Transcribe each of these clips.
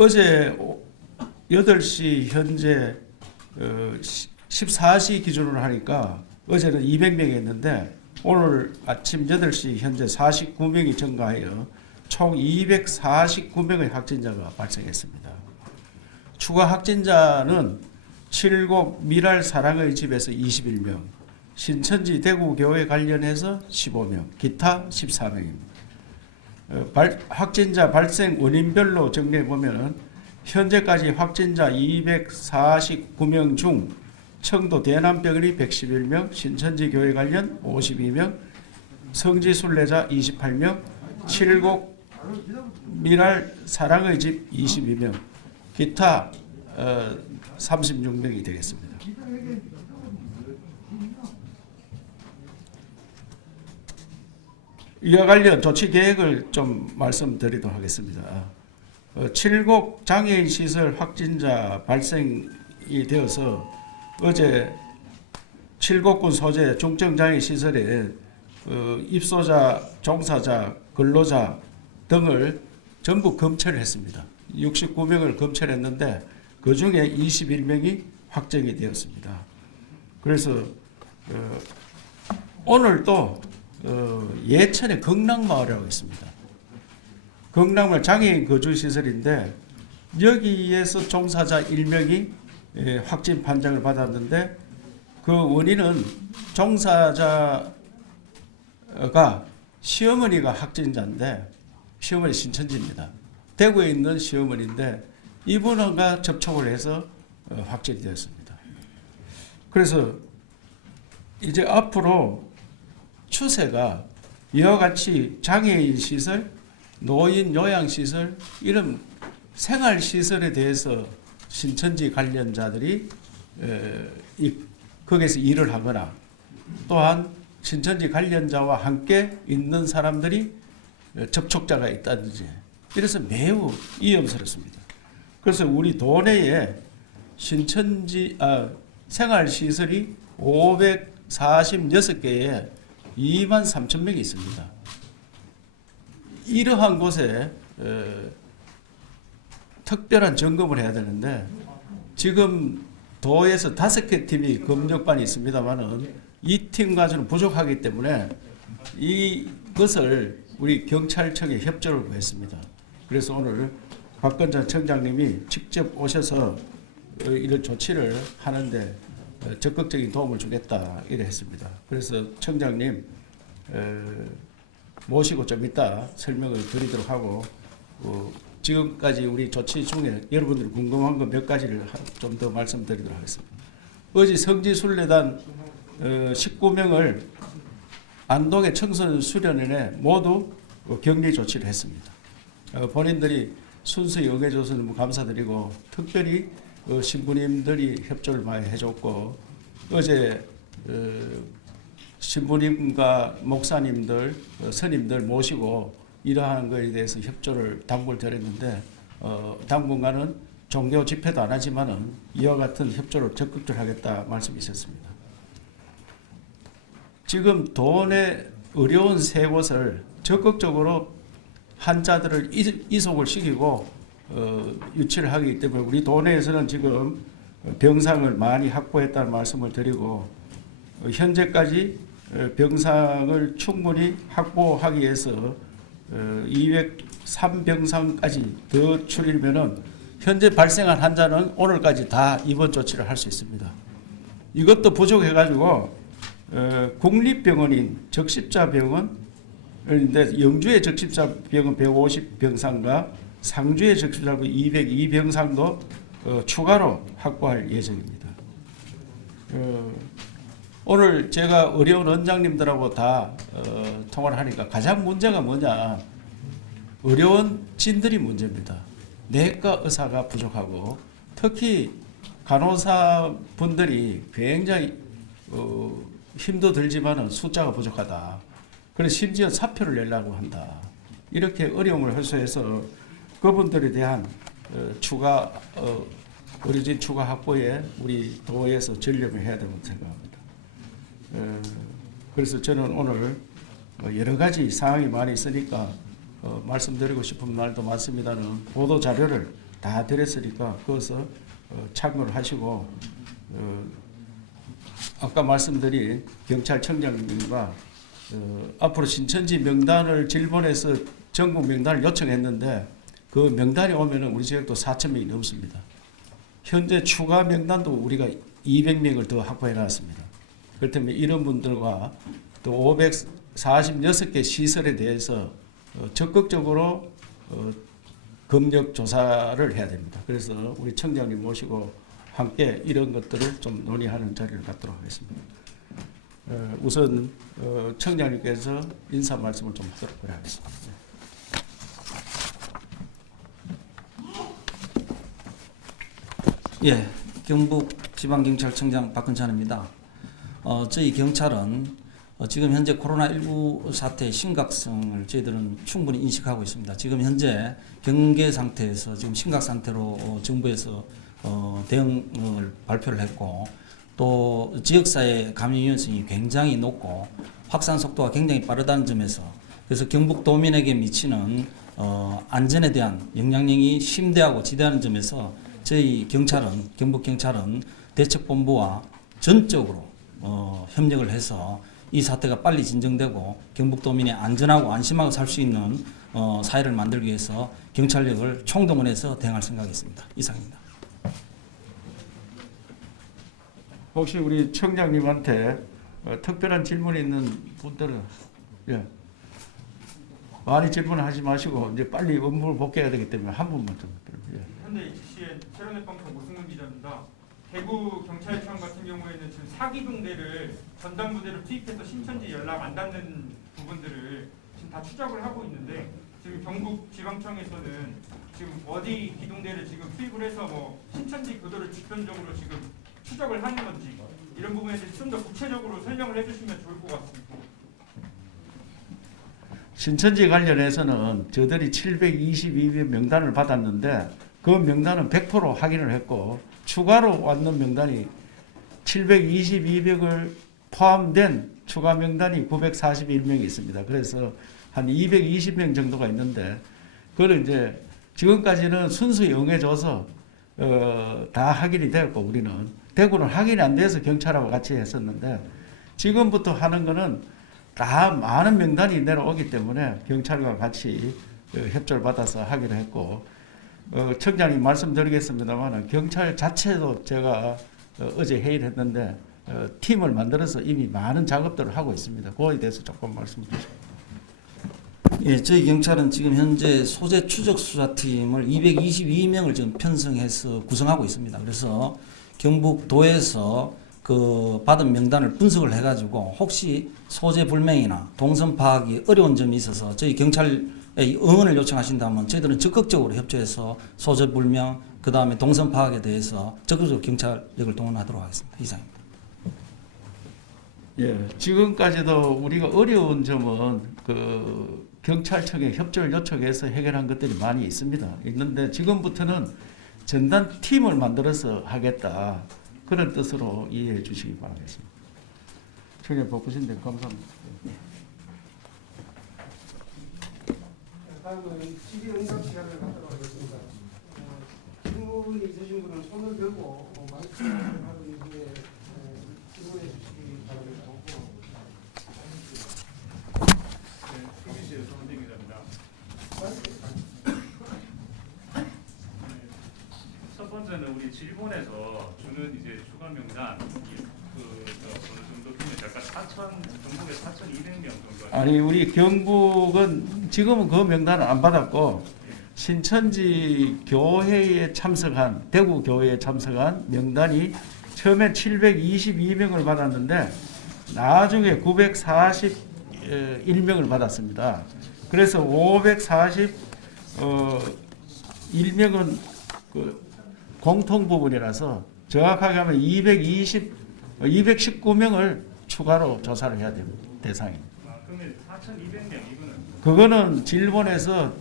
어제 8시 현재 14시 기준으로 하니까 어제는 200명이 했는데 오늘 아침 8시 현재 49명이 증가하여 총 249명의 확진자가 발생했습니다. 추가 확진자는 칠곡 미랄 사랑의 집에서 21명, 신천지 대구교회 관련해서 15명, 기타 14명입니다. 확진자 발생 원인별로 정리해보면 현재까지 확진자 249명 중 청도 대남병원이 111명, 신천지 교회 관련 52명, 성지순례자 28명, 칠곡 미랄 사랑의 집 22명, 기타 36명이 되겠습니다. 이와 관련 조치 계획을 좀 말씀드리도록 하겠습니다. 칠곡 장애인 시설 확진자 발생이 되어서 어제 칠곡군 소재 중증장애인 시설에 입소자, 종사자, 근로자 등을 전부 검체를 했습니다. 69명을 검체했는데 그 중에 21명이 확정이 되었습니다. 그래서 오늘 또 예천의 경락마을이라고 있습니다. 경락마을 장애인 거주시설인데 여기에서 종사자 1명이 확진 판정을 받았는데 그 원인은 종사자가 시어머니가 확진자인데 시어머니 신천지입니다. 대구에 있는 시어머니인데 이분과 접촉을 해서 확진이 되었습니다. 그래서 이제 앞으로 추세가 이와 같이 장애인 시설, 노인 요양시설 이런 생활시설에 대해서 신천지 관련자들이 거기서 일을 하거나 또한 신천지 관련자와 함께 있는 사람들이 접촉자가 있다든지 이래서 매우 위험스럽습니다. 그래서 우리 도내에 신천지 생활시설이 546개에 2만 3천 명이 있습니다. 이러한 곳에 특별한 점검을 해야 되는데 지금 도에서 5개 팀이 검역반이 있습니다만은 이 팀 가지고는 부족하기 때문에 이것을 우리 경찰청에 협조를 구했습니다. 그래서 오늘 박건장 청장님이 직접 오셔서 이런 조치를 하는데 적극적인 도움을 주겠다 이래 했습니다. 그래서 청장님 모시고 좀 이따 설명을 드리도록 하고 지금까지 우리 조치 중에 여러분들이 궁금한 거 몇 가지를 좀 더 말씀드리도록 하겠습니다. 어제 성지순례단 19명을 안동의 청소년 수련회에 모두 격리 조치를 했습니다. 본인들이 순수히 응해줘서 너무 감사드리고 특별히 신부님들이 협조를 많이 해줬고 어제 신부님과 목사님들, 스님들 모시고 이러한 것에 대해서 협조를 당부를 드렸는데 당분간은 종교 집회도 안 하지만은 이와 같은 협조를 적극적으로 하겠다 말씀이 있었습니다. 지금 도내 어려운 세 곳을 적극적으로 환자들을 이송을 시키고 유치를 하기 때문에 우리 도내에서는 지금 병상을 많이 확보했다는 말씀을 드리고 현재까지 병상을 충분히 확보하기 위해서 203병상까지 더 줄이면은 현재 발생한 환자는 오늘까지 다 입원 조치를 할 수 있습니다. 이것도 부족해가지고 국립병원인 적십자병원인데 영주의 적십자병원 150병상과 상주의 적십자병원 202병상도 추가로 확보할 예정입니다. 오늘 제가 어려운 원장님들하고 다 통화를 하니까 가장 문제가 뭐냐, 어려운 진들이 문제입니다. 내과 의사가 부족하고 특히 간호사분들이 굉장히 힘도 들지만은 숫자가 부족하다. 그래서 심지어 사표를 내려고 한다. 이렇게 어려움을 호소해서 그분들에 대한 추가 의료진 추가 확보에 우리 도에서 전력을 해야 된다고 생각합니다. 그래서 저는 오늘 여러 가지 사항이 많이 있으니까 말씀드리고 싶은 말도 많습니다는 보도 자료를 다 드렸으니까 그것을 참고를 하시고 아까 말씀드린 경찰청장님과 앞으로 신천지 명단을 질본해서 전국 명단을 요청했는데 그 명단이 오면은 우리 지역도 4,000명이 넘습니다. 현재 추가 명단도 우리가 200명을 더 확보해 놨습니다. 그렇기 때문에 이런 분들과 또 546개 시설에 대해서 적극적으로 검역 조사를 해야 됩니다. 그래서 우리 청장님 모시고 함께 이런 것들을 좀 논의하는 자리를 갖도록 하겠습니다. 우선 청장님께서 인사 말씀을 좀 하도록 하겠습니다. 예, 경북지방경찰청장 박근찬입니다. 저희 경찰은 지금 현재 코로나19 사태의 심각성을 저희들은 충분히 인식하고 있습니다. 지금 현재 경계 상태에서 지금 심각 상태로 정부에서 대응을 발표를 했고 또 지역사회 감염 위험성이 굉장히 높고 확산 속도가 굉장히 빠르다는 점에서 그래서 경북도민에게 미치는 안전에 대한 영향력이 심대하고 지대하는 점에서 저희 경찰은 경북경찰은 대책본부와 전적으로 협력을 해서 이 사태가 빨리 진정되고 경북도민이 안전하고 안심하고 살 수 있는 사회를 만들기 위해서 경찰력을 총동원해서 대응할 생각이었습니다. 이상입니다. 혹시 우리 청장님한테 특별한 질문이 있는 분들은 많이 질문하지 마시고 이제 빨리 업무를 복귀해야 되기 때문에 한 분만 좀. 현대 HCN 최령의 방송 오승훈 기자입니다. 대구 경찰청 같은 경우에는 지금 4기동대를 전담 부대로 투입해서 신천지 연락 안 닿는 부분들을 지금 다 추적을 하고 있는데 지금 경북 지방청에서는 지금 어디 기동대를 지금 투입을 해서 뭐 신천지 교도를 집단적으로 지금 추적을 하는 건지 이런 부분에 대해서 좀 더 구체적으로 설명을 해주시면 좋을 것 같습니다. 신천지 관련해서는 저들이 722명 명단을 받았는데 그 명단은 100% 확인을 했고 추가로 왔는 명단이 722명을 포함된 추가 명단이 941명이 있습니다. 그래서 한 220명 정도가 있는데 그걸 이제 지금까지는 순수히 응해줘서 다 확인이 되었고 우리는 대구는 확인이 안 돼서 경찰하고 같이 했었는데 지금부터 하는 거는 다 많은 명단이 내려오기 때문에 경찰과 같이 협조를 받아서 하기로 했고 청장님 말씀드리겠습니다만 경찰 자체도 제가 어제 회의를 했는데 팀을 만들어서 이미 많은 작업들을 하고 있습니다. 그거에 대해서 조금 말씀 주시죠. 예, 저희 경찰은 지금 현재 소재 추적 수사팀을 222명을 지금 편성해서 구성하고 있습니다. 그래서 경북도에서 그 받은 명단을 분석을 해가지고 혹시 소재 불명이나 동선 파악이 어려운 점이 있어서 저희 경찰에 응원을 요청하신다면 저희들은 적극적으로 협조해서 소재 불명 그 다음에 동선 파악에 대해서 적극적으로 경찰력을 동원하도록 하겠습니다. 이상입니다. 예, 지금까지도 우리가 어려운 점은 그 경찰청에 협조를 요청해서 해결한 것들이 많이 있는데 지금부터는 전담 팀을 만들어서 하겠다. 그런 뜻으로 이해해 주시기 바라겠습니다. 청년 바쁘신데 감사합니다. 다음은 질의응답 시간을 갖도록 하겠습니다. 질문이 있으신 분은 손을 들고 마이크를 하고 있는데 질문해 주시기 바랍니다. KBS의 손은진 기자입니다. 첫 번째는 우리 질본에서 주는 이제 추가 명단 어느 정도 되면 약간 4천 전국에 4,200명 정도. 아니 우리 경북은 지금은 그 명단을 안 받았고 신천지 교회에 참석한 대구 교회에 참석한 명단이 처음에 722명을 받았는데 나중에 941명을 받았습니다. 그래서 541명은 그 공통 부분이라서 정확하게 하면 219명을 추가로 조사를 해야 됩니다. 대상입니다. 그러면 4,200명 이거는 그거는 질본에서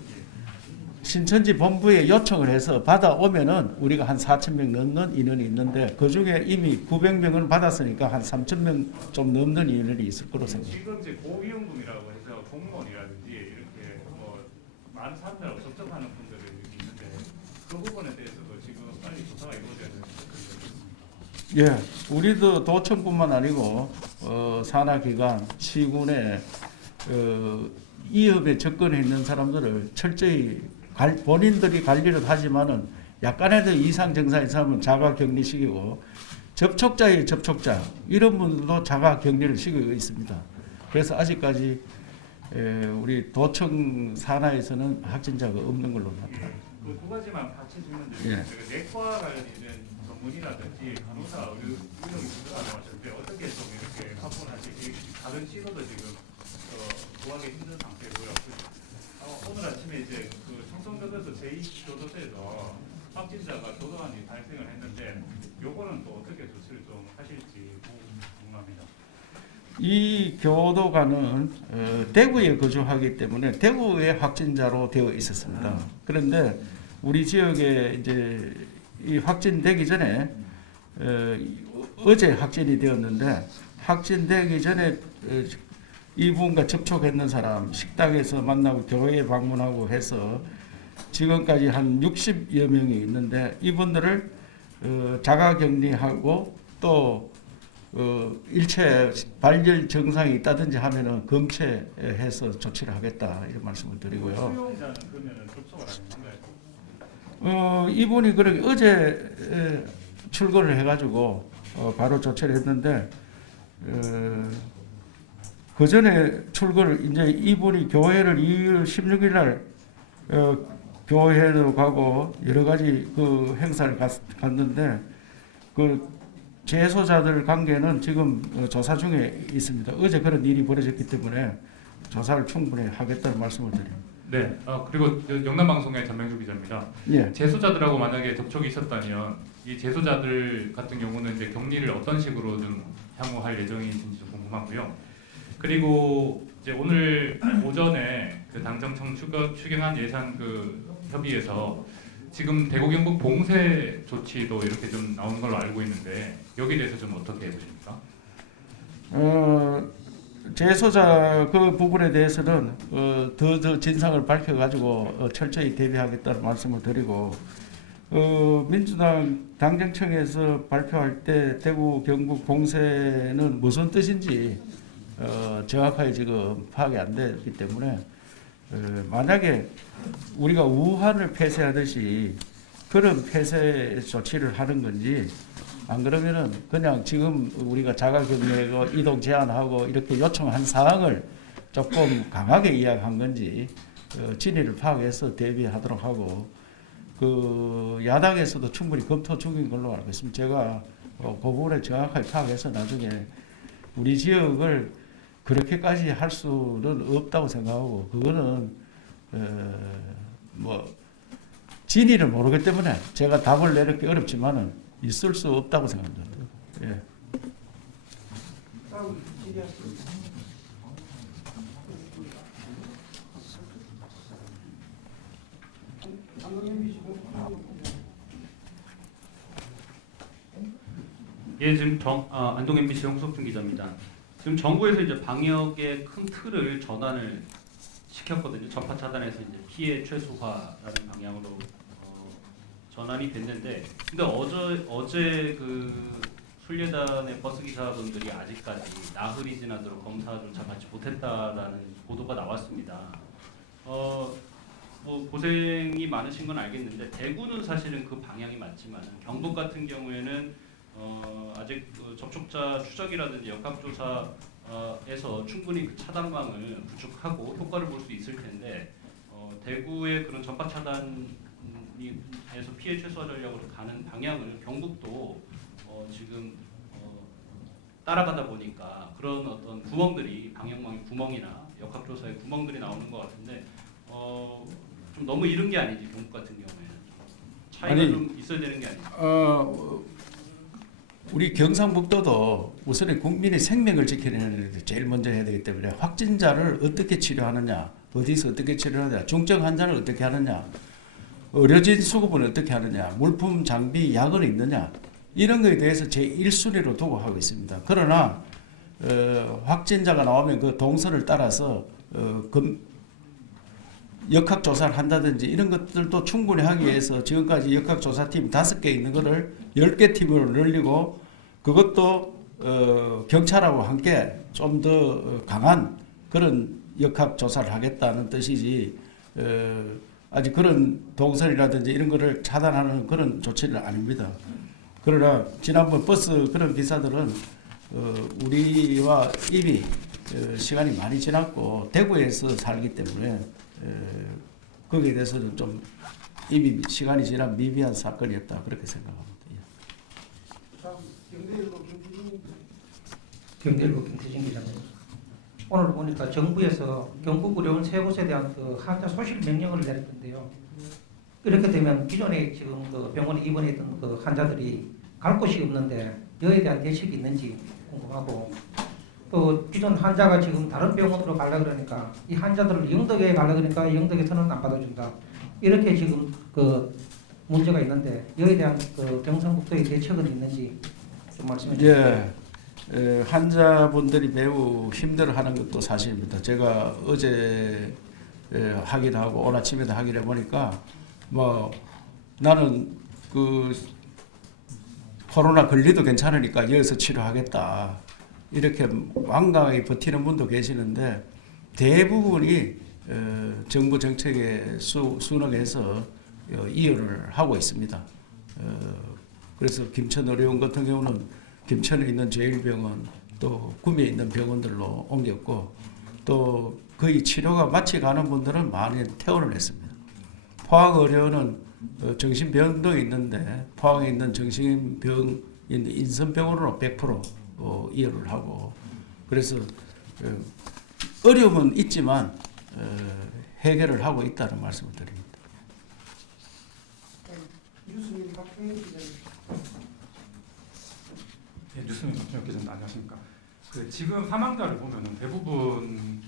신천지 본부에 요청을 해서 받아오면은 우리가 한 4,000명 넘는 인원이 있는데 그 중에 이미 900명을 받았으니까 한 3,000명 좀 넘는 인원이 있을 거로 생각합니다. 지금 이제 고위험군이라고 해서 공무원이라든지 이렇게 뭐 많은 사람들하고 접촉하는 분들이 이렇게 있는데 그 부분에 대해서도 지금 빨리 조사가 이루어져야 되는 것 같습니다. 예, 우리도 도청뿐만 아니고 산하기관, 시군의 이업에 접근해 있는 사람들을 철저히 본인들이 관리를 하지만은 약간의 이상 증상 있으면 자가 격리시키고 접촉자의 접촉자 이런 분들도 자가 격리를 시키고 있습니다. 그래서 아직까지 우리 도청 산하에서는 확진자가 없는 걸로 나타납니다. 그 두 가지만 같이 질문드리면 예. 내과 관련된 전문이라든지 간호사 의료인이 들어가실 때 어떻게 좀 이렇게 확보를 하실 계획인지 다른 시도도 지금 구하기 힘든 상태고요. 오늘 아침에 이제 그 청송교도소 제2교도소에서 확진자가 교도관이 발생을 했는데 요거는 또 어떻게 조치를 좀 하실지 궁금합니다. 이 교도관은 대구에 거주하기 때문에 대구에 확진자로 되어 있었습니다. 그런데 우리 지역에 이제 이 확진되기 전에 어제 확진이 되었는데 확진되기 전에 이분과 접촉했는 사람 식당에서 만나고 교회에 방문하고 해서 지금까지 한 60여 명이 있는데 이분들을 자가격리하고 또 일체 발열 증상이 있다든지 하면은 검체해서 조치를 하겠다 이런 말씀을 드리고요. 수용자는 그러면은 접촉을 안 했는가요? 이분이 그렇게 어제 출근을 해가지고 바로 조치를 했는데 그 전에 출근을 이제 이분이 교회를 2월 16일 날 교회로 가고 여러 가지 그 행사를 갔는데 그 재소자들 관계는 지금 조사 중에 있습니다. 어제 그런 일이 벌어졌기 때문에 조사를 충분히 하겠다는 말씀을 드립니다. 네. 그리고 영남방송의 전명주 기자입니다. 예. 재소자들하고 만약에 접촉이 있었다면 이 재소자들 같은 경우는 이제 격리를 어떤 식으로 좀 향후 할 예정인지 좀 궁금하고요. 그리고 이제 오늘 오전에 그 당정청 추경안 예산 그 협의에서 지금 대구 경북 봉쇄 조치도 이렇게 좀 나오는 걸로 알고 있는데 여기에 대해서 좀 어떻게 보십니까? 재소자 그 부분에 대해서는 더 진상을 밝혀가지고 철저히 대비하겠다는 말씀을 드리고 민주당 당정청에서 발표할 때 대구 경북 봉쇄는 무슨 뜻인지 정확하게 지금 파악이 안 됐기 때문에 만약에 우리가 우한을 폐쇄하듯이 그런 폐쇄 조치를 하는 건지 안 그러면은 그냥 지금 우리가 자가격리하고 이동 제한하고 이렇게 요청한 사항을 조금 강하게 이야기한 건지 진위를 파악해서 대비하도록 하고 그 야당에서도 충분히 검토 중인 걸로 알고 있습니다. 제가 그 부분을 정확하게 파악해서 나중에 우리 지역을 그렇게까지 할 수는 없다고 생각하고 그거는 뭐 진위를 모르기 때문에 제가 답을 내놓기 어렵지만은 있을 수 없다고 생각합니다. 예. 다음 질의하겠습니다. 예, 지금 안동 MBC 홍석준 기자입니다. 지금 정부에서 이제 방역의 큰 틀을 전환을 시켰거든요. 전파 차단에서 이제 피해 최소화라는 방향으로 전환이 됐는데, 근데 어제 그 순례단의 버스 기사분들이 아직까지 나흘이 지나도록 검사조차 받지 못했다라는 보도가 나왔습니다. 뭐 고생이 많으신 건 알겠는데 대구는 사실은 그 방향이 맞지만 경북 같은 경우에는 아직 그 접촉자 추적이라든지 역학조사에서 충분히 그 차단망을 구축하고 효과를 볼 수 있을 텐데 대구의 그런 전파 차단에서 피해 최소화 전략으로 가는 방향을 경북도 지금 따라가다 보니까 그런 어떤 구멍들이 방역망의 구멍이나 역학조사의 구멍들이 나오는 것 같은데 좀 너무 이른 게 아니지 경북 같은 경우에는 차이가 아니, 좀 있어야 되는 게 아니지. 우리 경상북도도 우선 국민의 생명을 지키는 데 제일 먼저 해야 되기 때문에 확진자를 어떻게 치료하느냐, 어디서 어떻게 치료하느냐, 중증 환자를 어떻게 하느냐, 의료진 수급은 어떻게 하느냐, 물품, 장비, 약은 있느냐 이런 것에 대해서 제1순위로 두고 하고 있습니다. 그러나 확진자가 나오면 그 동선을 따라서 역학조사를 한다든지 이런 것들도 충분히 하기 위해서 지금까지 역학조사팀 5개 있는 거를 10개 팀으로 늘리고 그것도 경찰하고 함께 좀 더 강한 그런 역학조사를 하겠다는 뜻이지 아직 그런 동선이라든지 이런 거를 차단하는 그런 조치는 아닙니다. 그러나 지난번 버스 그런 기사들은 우리와 이미 시간이 많이 지났고 대구에서 살기 때문에 거기에 대해서는 좀 이미 시간이 지난 미비한 사건이었다 그렇게 생각합니다. 다음 경대일보 김태진 기자입니다. 오늘 보니까 정부에서 경북 의료원 세 곳에 대한 그 환자 소실 명령을 내렸던데요. 이렇게 되면 기존에 지금 그 병원에 입원해 있던 그 환자들이 갈 곳이 없는데 여기에 대한 대책이 있는지 궁금하고 또 기존 환자가 지금 다른 병원으로 가려 그러니까 이 환자들을 영덕에 가려 그러니까 영덕에서는 안 받아준다. 이렇게 지금 그 문제가 있는데 여기에 대한 그 경상북도의 대책은 있는지 좀 말씀해 주세요. 환자분들이 매우 힘들어하는 것도 사실입니다. 제가 어제 확인하고 오늘 아침에도 확인해 보니까 뭐 나는 그 코로나 걸리도 괜찮으니까 여기서 치료하겠다 이렇게 완강하게 버티는 분도 계시는데 대부분이 정부 정책에 순응해서 이유를 하고 있습니다. 그래서 김천의료원 같은 경우는 김천에 있는 제1병원 또 구미에 있는 병원들로 옮겼고 또 거의 치료가 마치 가는 분들은 많이 퇴원을 했습니다. 포항의료원은 정신병동이 있는데 포항에 있는 정신병 있는 인선병원으로 100% 이어를 하고 그래서 어려움은 있지만 해결을 하고 있다는 말씀을 드립니다. 뉴스님 박형희 기자님. 네, 뉴스님 박준혁 기자님 안녕하십니까. 그 지금 사망자를 보면은 대부분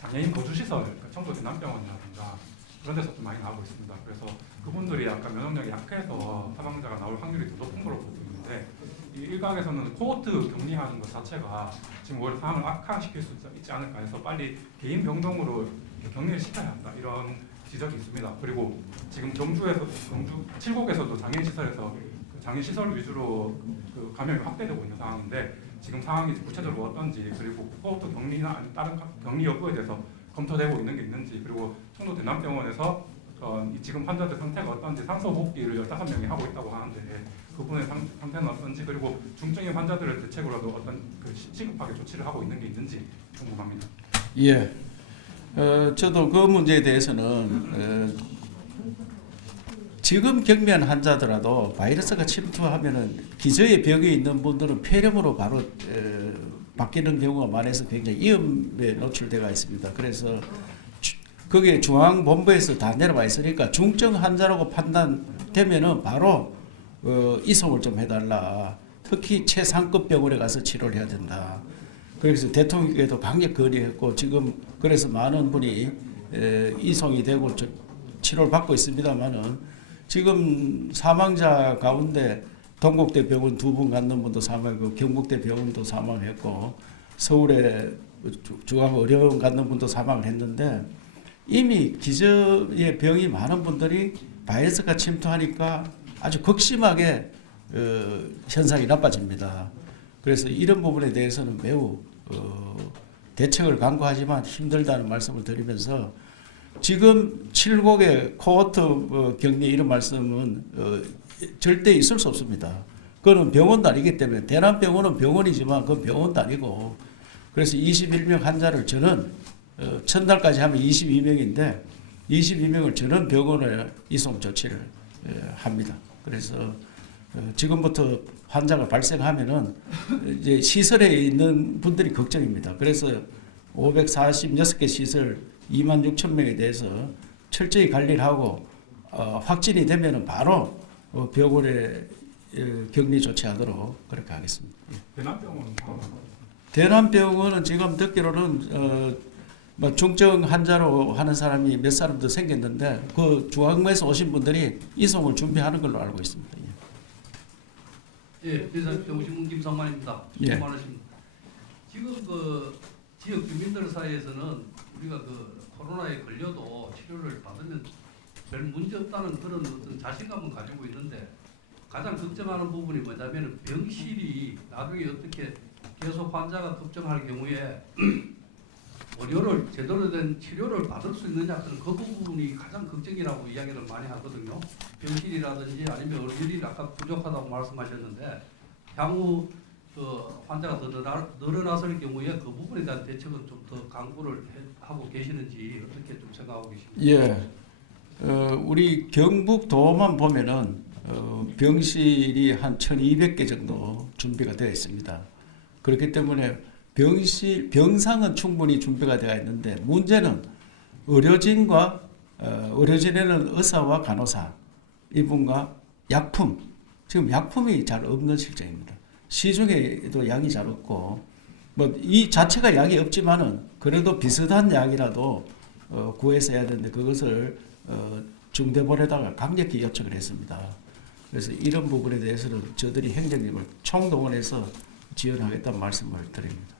장애인 거주시설, 그러니까 청도 대남병원이라든가 그런 데서 좀 많이 나오고 있습니다. 그래서 그분들이 약간 면역력이 약해서 사망자가 나올 확률이 더 높은 걸로 보고 있는데 이 일각에서는 코호트 격리하는 것 자체가 지금 오히려 상황을 악화시킬 수 있지 않을까 해서 빨리 개인 병동으로 격리를 시켜야 한다 이런 지적이 있습니다. 그리고 지금 경주 7곡에서도 장애인 시설에서 장애인 시설 위주로 그 감염이 확대되고 있는 상황인데 지금 상황이 구체적으로 어떤지 그리고 코호트 격리나 다른 격리 여부에 대해서 검토되고 있는 게 있는지 그리고 청도 대남병원에서 지금 환자들 상태가 어떤지 산소 복귀를 15명이 하고 있다고 하는데 그분의 상태는 어떤지 그리고 중증인 환자들을 대책으로도 어떤 그 시급하게 조치를 하고 있는 게 있는지 궁금합니다. 예, 저도 그 문제에 대해서는 지금 경미한 환자더라도 바이러스가 침투하면은 기저의 벽에 있는 분들은 폐렴으로 바로 바뀌는 경우가 많아서 굉장히 위험에 노출되어 있습니다. 그래서 거기에 중앙본부에서 다 내려와 있으니까 중증 환자라고 판단되면은 바로 이송을 좀 해달라. 특히 최상급 병원에 가서 치료를 해야 된다. 그래서 대통령께도 강력 건의했고 지금 그래서 많은 분이 이송이 되고 치료를 받고 있습니다만은 지금 사망자 가운데 동국대 병원 2분 갖는 분도 사망했고 경북대 병원도 사망했고 서울에 중앙의료원 갖는 분도 사망을 했는데 이미 기저의 병이 많은 분들이 바이러스가 침투하니까 아주 극심하게 현상이 나빠집니다. 그래서 이런 부분에 대해서는 매우 대책을 강구하지만 힘들다는 말씀을 드리면서 지금 7곡의 코호트 격리 이런 말씀은 절대 있을 수 없습니다. 그거는 병원도 아니기 때문에 대남병원은 병원이지만 그건 병원도 아니고 그래서 21명 환자를 저는 첫날까지 하면 22명인데 22명을 저는 병원에 이송 조치를 합니다. 그래서 지금부터 환자가 발생하면은 이제 시설에 있는 분들이 걱정입니다. 그래서 546개 시설 26,000명에 대해서 철저히 관리를 하고 확진이 되면은 바로 병원에 격리 조치하도록 그렇게 하겠습니다. 대남병원은 대남병원은 지금 듣기로는 뭐 중증 환자로 하는 사람이 몇 사람 더 생겼는데 그 중앙부에서 오신 분들이 이송을 준비하는 걸로 알고 있습니다. 예, 대사병신문 김상만입니다. 예. 많으십니다. 지금 그 지역 주민들 사이에서는 우리가 그 코로나에 걸려도 치료를 받으면 별 문제 없다는 그런 어떤 자신감은 가지고 있는데 가장 걱정하는 부분이 뭐냐면 병실이 나중에 어떻게 계속 환자가 급증할 경우에 의료를 제대로 된 치료를 받을 수 있느냐 그런 그 부분이 가장 걱정이라고 이야기를 많이 하거든요. 병실이라든지 아니면 의료인이 아까 부족하다고 말씀하셨는데 향후 환자가 늘어났을 경우에 그 부분에 대한 대책은 좀 더 강구를 하고 계시는지 어떻게 좀 생각하고 계십니까? 예. 우리 경북도만 보면은 병실이 한 1,200개 정도 준비가 되어 있습니다. 그렇기 때문에 병상은 충분히 준비가 되어 있는데 문제는 의료진과 의료진에는 의사와 간호사 이분과 약품 지금 약품이 잘 없는 실정입니다. 시중에도 약이 잘 없고 뭐 이 자체가 약이 없지만은 그래도 비슷한 약이라도 구해서 해야 되는데 그것을 중대본에다가 강력히 요청을 했습니다. 그래서 이런 부분에 대해서는 저들이 행정님을 총동원해서 지원하겠다는 말씀을 드립니다.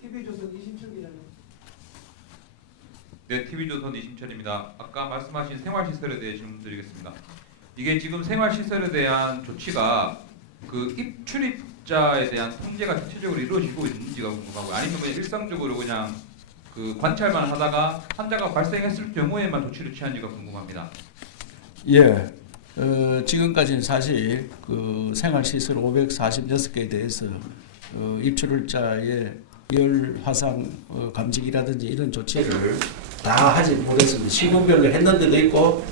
TV조선 이심철 기자님. 네, TV조선 이심철입니다. 아까 말씀하신 생활시설에 대해 질문드리겠습니다. 이게 지금 생활시설에 대한 조치가 그 입출입자에 대한 통제가 구체적으로 이루어지고 있는지가 궁금하고요. 아니면 그냥 일상적으로 그냥 그 관찰만 하다가 환자가 발생했을 경우에만 조치를 취한지가 궁금합니다. 예, 지금까지는 사실 그 생활시설 546개에 대해서 입출입자의 열 화상 감지기라든지 이런 조치를 다 하지 못했습니다. 시군별로 했는데도 있고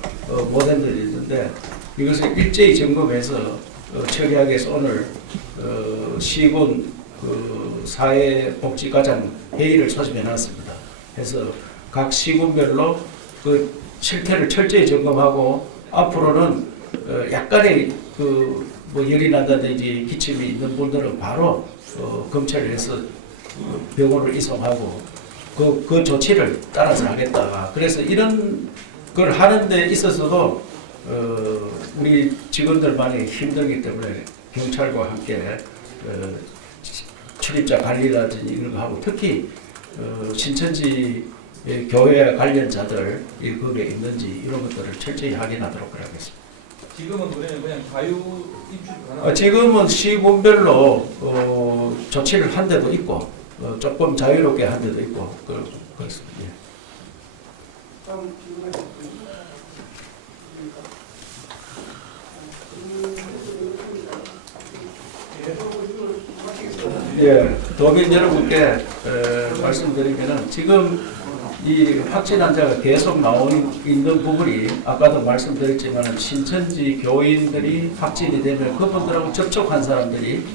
못한 데도 있는데 이것을 일제히 점검해서 처리하기 위해서 오늘 시군 사회복지과장 회의를 소집해놨습니다. 그래서 각 시군별로 그 실태를 철저히 점검하고 앞으로는 약간의 뭐 열이 난다든지 기침이 있는 분들은 바로 검찰을 해서 병원을 이송하고 그 조치를 따라서 하겠다. 그래서 이런 걸 하는 데 있어서도 우리 직원들만이 힘들기 때문에 경찰과 함께 출입자 관리라든지 이런 거 하고 특히 신천지 교회 관련자들 거기에 있는지 이런 것들을 철저히 확인하도록 하겠습니다. 지금은 그냥 자유 입출 가능. 지금은 시군별로 조치를 한 데도 있고 조금 자유롭게 한 데도 있고 그렇습니다. 예. 다음 질문에 예, 도민 여러분께 말씀드리면은 지금 이 확진 환자가 계속 나오는 있는 부분이 아까도 말씀드렸지만 신천지 교인들이 확진이 되면 그분들하고 접촉한 사람들이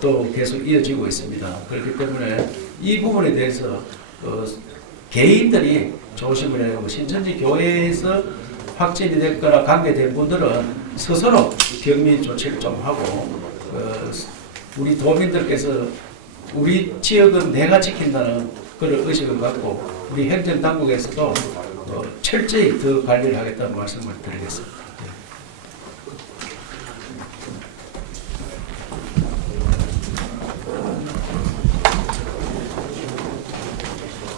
또 계속 이어지고 있습니다. 그렇기 때문에 이 부분에 대해서 개인들이 조심을 해야 하고 신천지 교회에서 확진이 됐거나 관계된 분들은 스스로 격리 조치를 좀 하고 우리 도민들께서 우리 지역은 내가 지킨다는 그런 의식을 갖고 우리 행정당국에서도 철저히 더 관리를 하겠다는 말씀을 드리겠습니다.